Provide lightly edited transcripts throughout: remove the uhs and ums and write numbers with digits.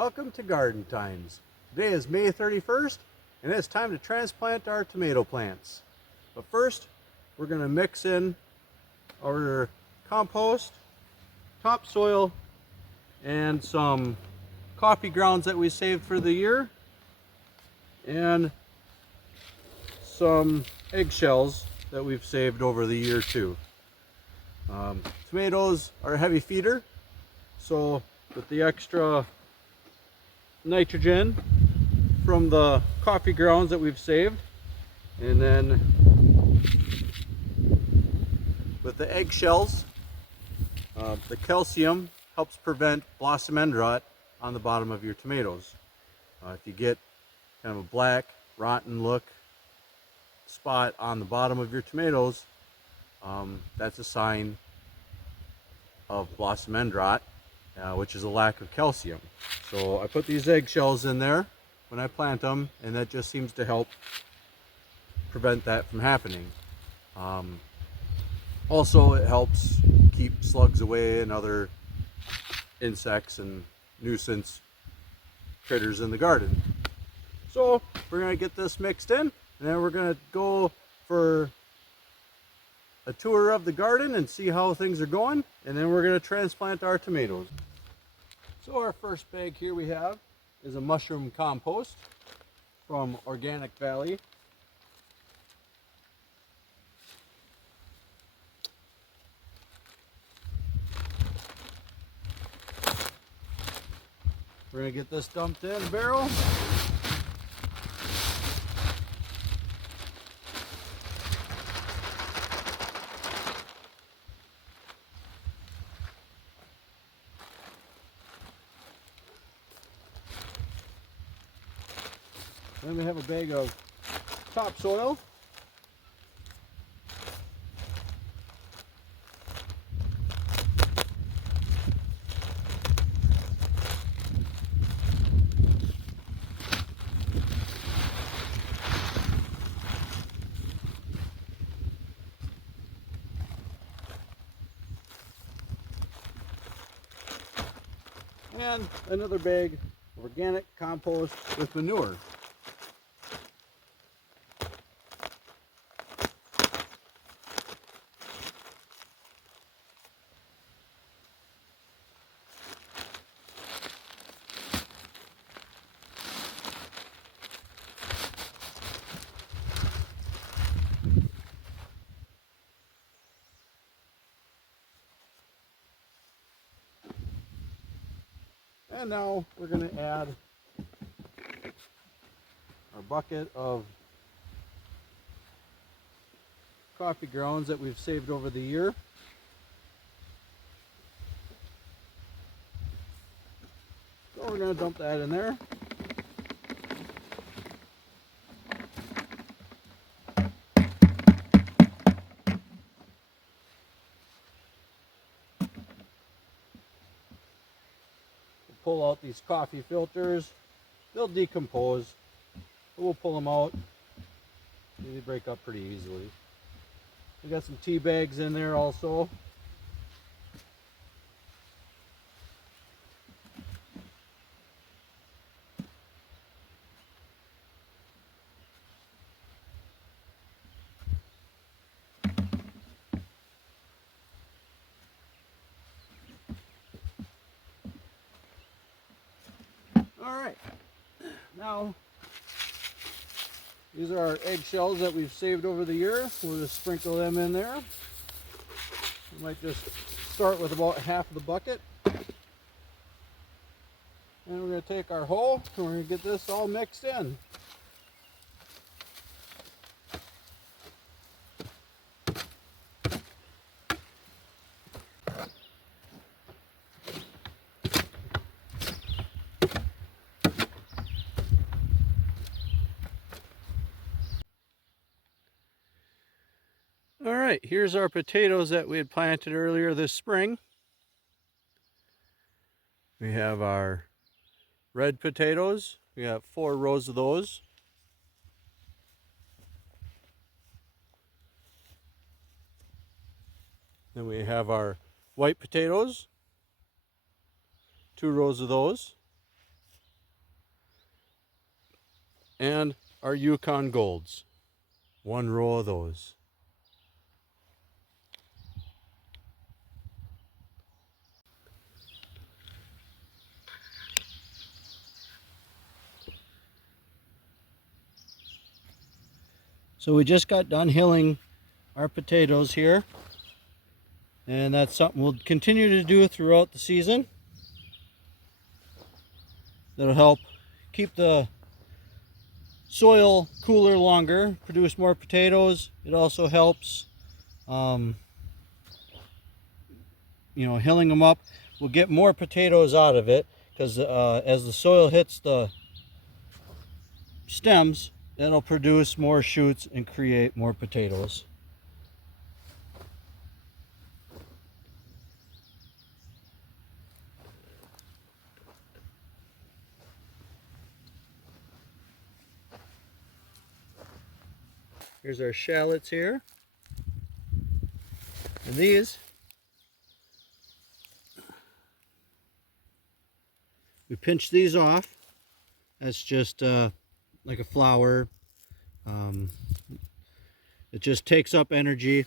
Welcome to Garden Times. Today is May 31st and it's time to transplant our tomato plants. But first, we're going to mix in our compost, topsoil, and some coffee grounds that we saved for the year, and some eggshells that we've saved over the year too. Tomatoes are a heavy feeder, so with the extra nitrogen from the coffee grounds that we've saved, and then with the eggshells, the calcium helps prevent blossom end rot on the bottom of your tomatoes. If you get kind of a black, rotten look spot on the bottom of your tomatoes, that's a sign of blossom end rot, which is a lack of calcium. So I put these eggshells in there when I plant them, and that just seems to help prevent that from happening. Also, it helps keep slugs away and other insects and nuisance critters in the garden. So we're going to get this mixed in, and then we're going to go for a tour of the garden and see how things are going, and then we're going to transplant our tomatoes. So our first bag here we have is a mushroom compost from Organic Valley. We're going to get this dumped in a barrel. Then we have a bag of topsoil. And another bag of organic compost with manure. And now we're going to add our bucket of coffee grounds that we've saved over the year. So we're going to dump that in there. Pull out these coffee filters. They'll decompose, but we'll pull them out. They break up pretty easily. We got some tea bags in there also. Alright, now these are our eggshells that we've saved over the year. We'll just sprinkle them in there. We might just start with about half of the bucket. And we're going to take our hoe and we're going to get this all mixed in. All right, here's our potatoes that we had planted earlier this spring. We have our red potatoes. We have 4 rows of those. Then we have our white potatoes, 2 rows of those. and our Yukon Golds. One row of those. So we just got done hilling our potatoes here, and that's something we'll continue to do throughout the season. That'll help keep the soil cooler longer, produce more potatoes. It also helps, hilling them up, we'll get more potatoes out of it, because as the soil hits the stems, it'll produce more shoots and create more potatoes. Here's our shallots here. And these, we pinch these off. That's just like a flower. It just takes up energy,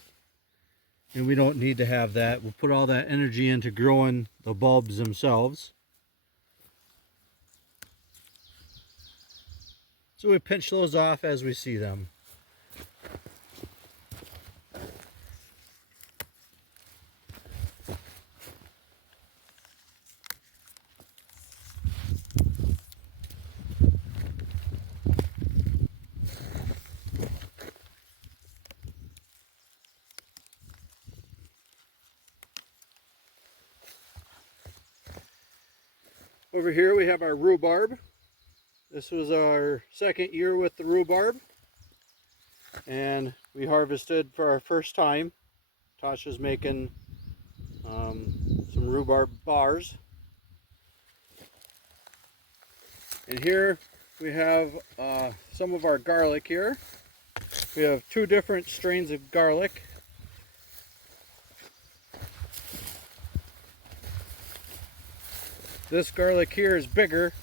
and we don't need to have that. We'll put all that energy into growing the bulbs themselves. So we pinch those off as we see them. Over here we have our rhubarb. This was our second year with the rhubarb, and we harvested for our first time. Tasha's making some rhubarb bars. And here we have some of our garlic here. We have two different strains of garlic. This garlic here is bigger.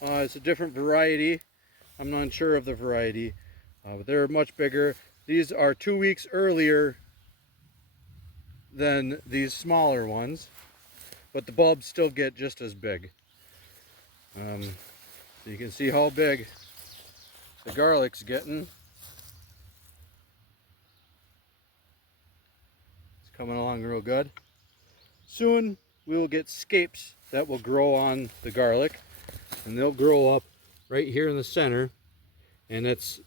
It's a different variety. I'm not sure of the variety, but they're much bigger. These are 2 weeks earlier than these smaller ones, but the bulbs still get just as big. So you can see how big the garlic's getting. It's coming along real good. Soon we will get scapes that will grow on the garlic, and they'll grow up right here in the center, and it's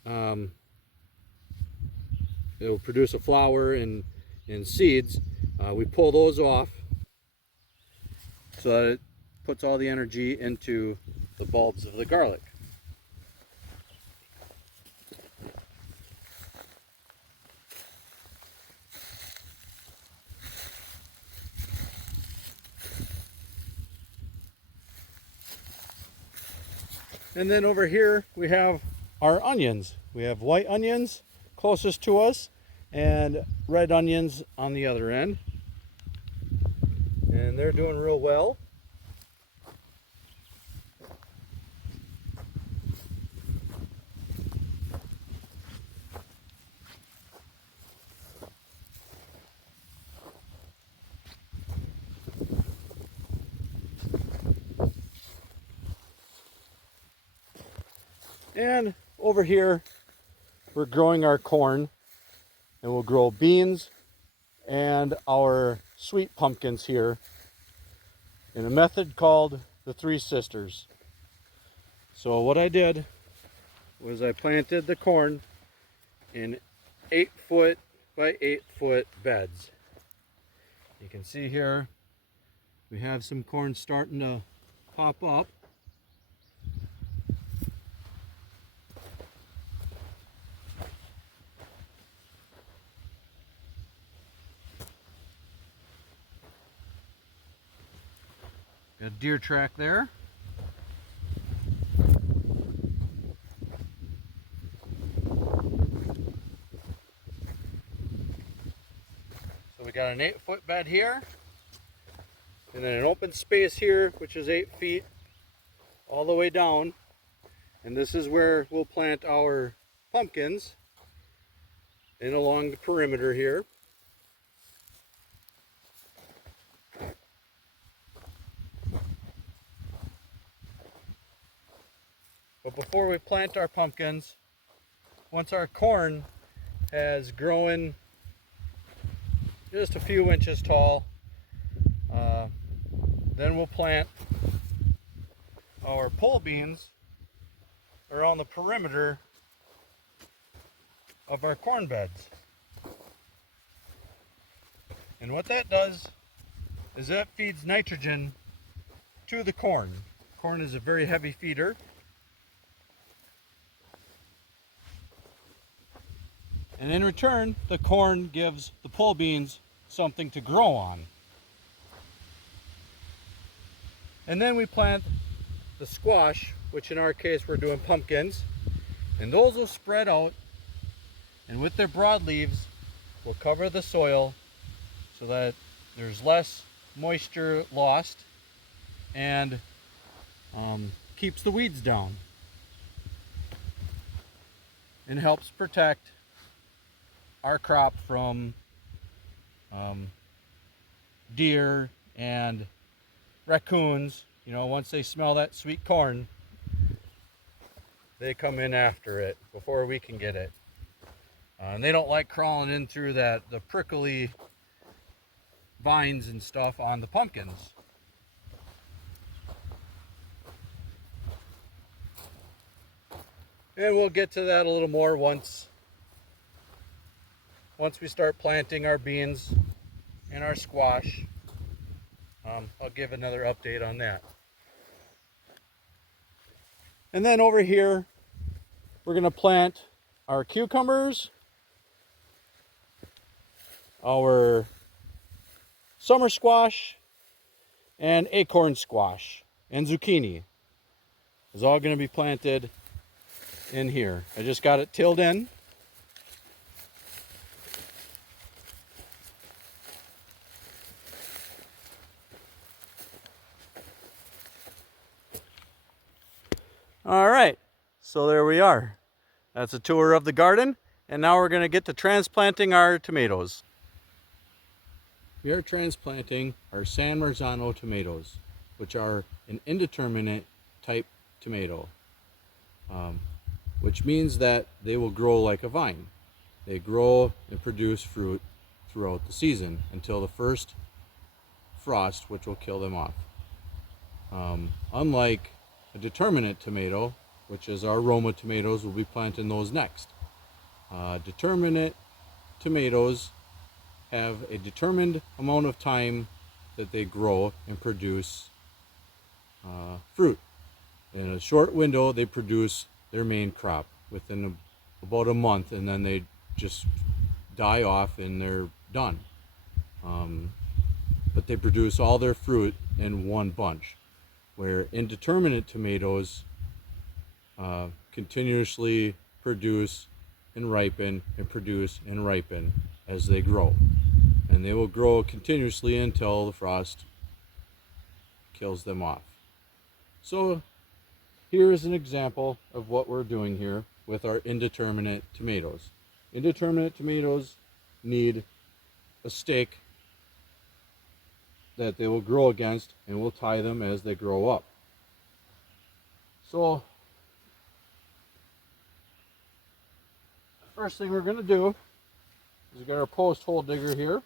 it'll produce a flower and seeds. We pull those off so that it puts all the energy into the bulbs of the garlic. And then over here we have our onions. We have white onions closest to us and red onions on the other end. And they're doing real well. And over here, we're growing our corn, and we'll grow beans and our sweet pumpkins here in a method called the Three Sisters. So what I did was I planted the corn in 8-foot by 8-foot beds. You can see here we have some corn starting to pop up. Got a deer track there. So we got an 8-foot bed here, and then an open space here, which is 8 feet all the way down. And this is where we'll plant our pumpkins in along the perimeter here. But before we plant our pumpkins, once our corn has grown just a few inches tall, then we'll plant our pole beans around the perimeter of our corn beds. And what that does is that feeds nitrogen to the corn. Corn is a very heavy feeder. And in return, the corn gives the pole beans something to grow on. And then we plant the squash, which in our case we're doing pumpkins, and those will spread out, and with their broad leaves will cover the soil so that there's less moisture lost and keeps the weeds down and helps protect our crop from deer and raccoons. You know, once they smell that sweet corn, they come in after it before we can get it. And they don't like crawling in through the prickly vines and stuff on the pumpkins. And we'll get to that a little more once we start planting our beans and our squash. I'll give another update on that. And then over here, we're going to plant our cucumbers, our summer squash, and acorn squash, and zucchini. It's all going to be planted in here. I just got it tilled in. All right, so there we are. That's a tour of the garden, and now we're going to get to transplanting our tomatoes. We are transplanting our San Marzano tomatoes, which are an indeterminate type tomato, which means that they will grow like a vine. They grow and produce fruit throughout the season until the first frost, which will kill them off. Unlike a determinate tomato, which is our Roma tomatoes, we'll be planting those next. Determinate tomatoes have a determined amount of time that they grow and produce fruit. In a short window, they produce their main crop within about a month, and then they just die off and they're done. But they produce all their fruit in one bunch, where indeterminate tomatoes continuously produce and ripen and produce and ripen as they grow. And they will grow continuously until the frost kills them off. So here is an example of what we're doing here with our indeterminate tomatoes. Indeterminate tomatoes need a stake that they will grow against, and we'll tie them as they grow up. So first thing we're going to do is we got our post hole digger here.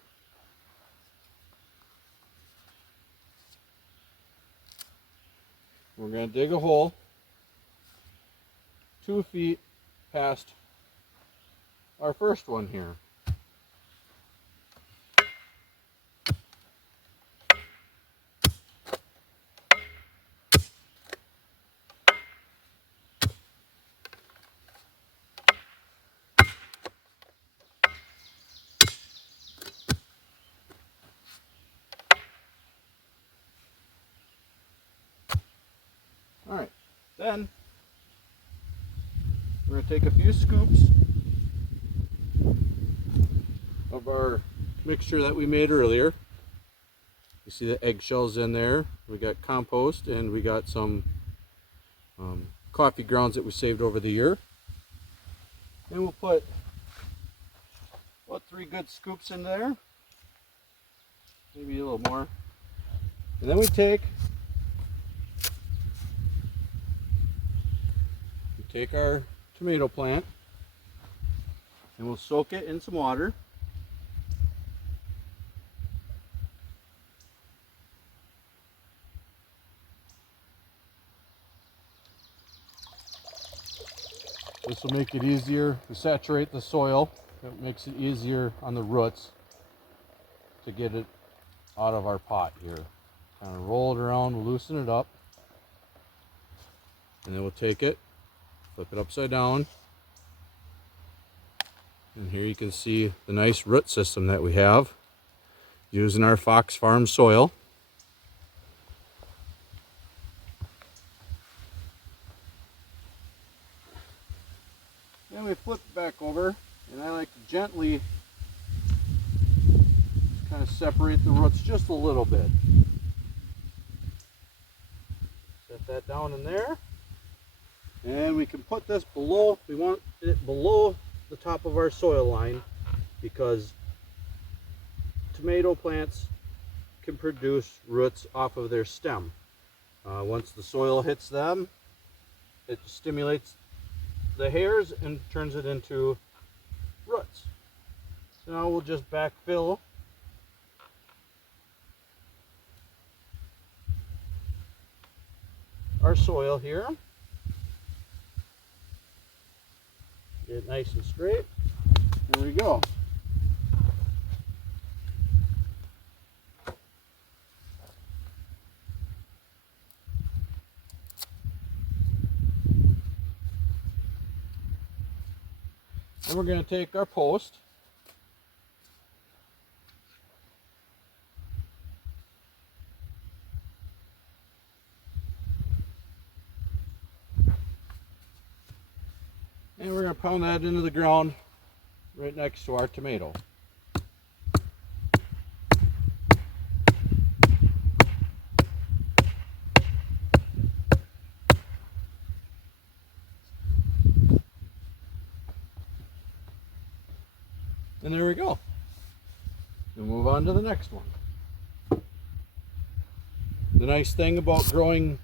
We're going to dig a hole 2 feet past our first one here. Alright, then we're going to take a few scoops of our mixture that we made earlier. You see the eggshells in there. We got compost and we got some coffee grounds that we saved over the year. And we'll put about 3 good scoops in there, maybe a little more. And then we take our tomato plant and we'll soak it in some water. This will make it easier to saturate the soil. It makes it easier on the roots to get it out of our pot here. Kind of roll it around, loosen it up, and then we'll take it, flip it upside down, and here you can see the nice root system that we have using our Fox Farm soil. Then we flip it back over, and I like to gently kind of separate the roots just a little bit. Set that down in there. And we can put this below, we want it below the top of our soil line because tomato plants can produce roots off of their stem. Once the soil hits them, it stimulates the hairs and turns it into roots. So now we'll just backfill our soil here. Get it nice and straight. There we go. Then we're going to take our post and we're going to pound that into the ground right next to our tomato. And there we go. We'll move on to the next one. The nice thing about growing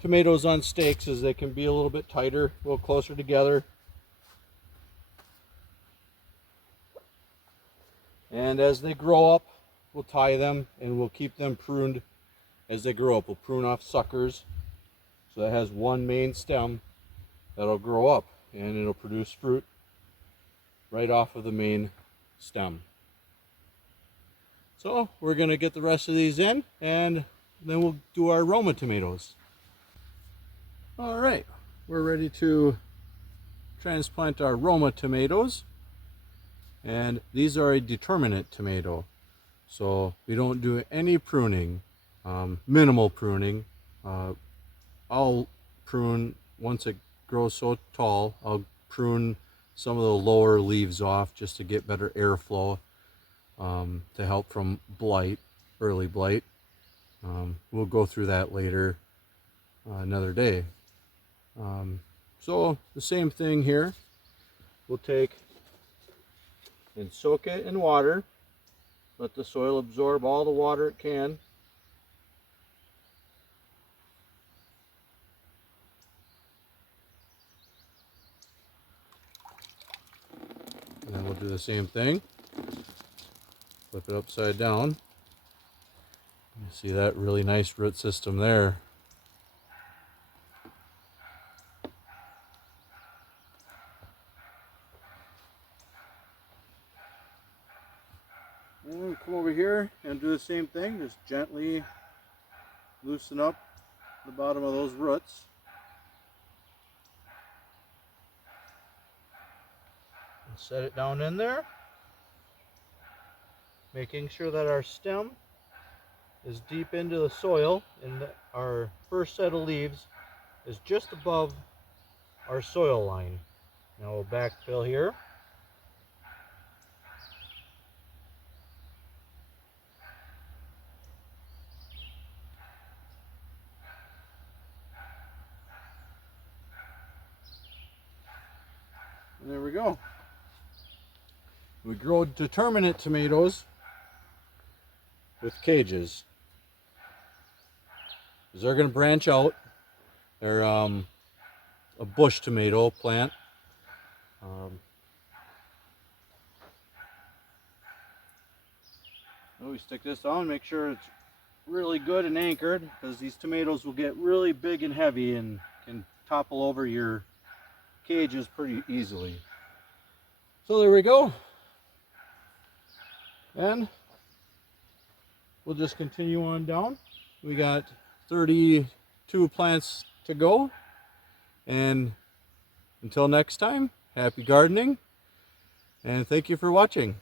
tomatoes on stakes is they can be a little bit tighter, a little closer together. And as they grow up, we'll tie them and we'll keep them pruned as they grow up. We'll prune off suckers so that has one main stem that'll grow up and it'll produce fruit right off of the main stem. So we're going to get the rest of these in and then we'll do our Roma tomatoes. All right, we're ready to transplant our Roma tomatoes, and these are a determinate tomato, so we don't do any pruning, minimal pruning. I'll prune once it grows so tall. I'll prune some of the lower leaves off just to get better airflow, to help from blight, early blight. We'll go through that later another day. So the same thing here. We'll take and soak it in water. Let the soil absorb all the water it can. And then we'll do the same thing. Flip it upside down. You see that really nice root system there. And we come over here and do the same thing. Just gently loosen up the bottom of those roots. And set it down in there. Making sure that our stem is deep into the soil and that our first set of leaves is just above our soil line. Now we'll backfill here. And there we go. We grow determinate tomatoes with cages. Because they're going to branch out. They're a bush tomato plant. We stick this on, make sure it's really good and anchored, because these tomatoes will get really big and heavy and can topple over your cages pretty easily. So there we go. And we'll just continue on down. We got 32 plants to go. And until next time, happy gardening, and thank you for watching.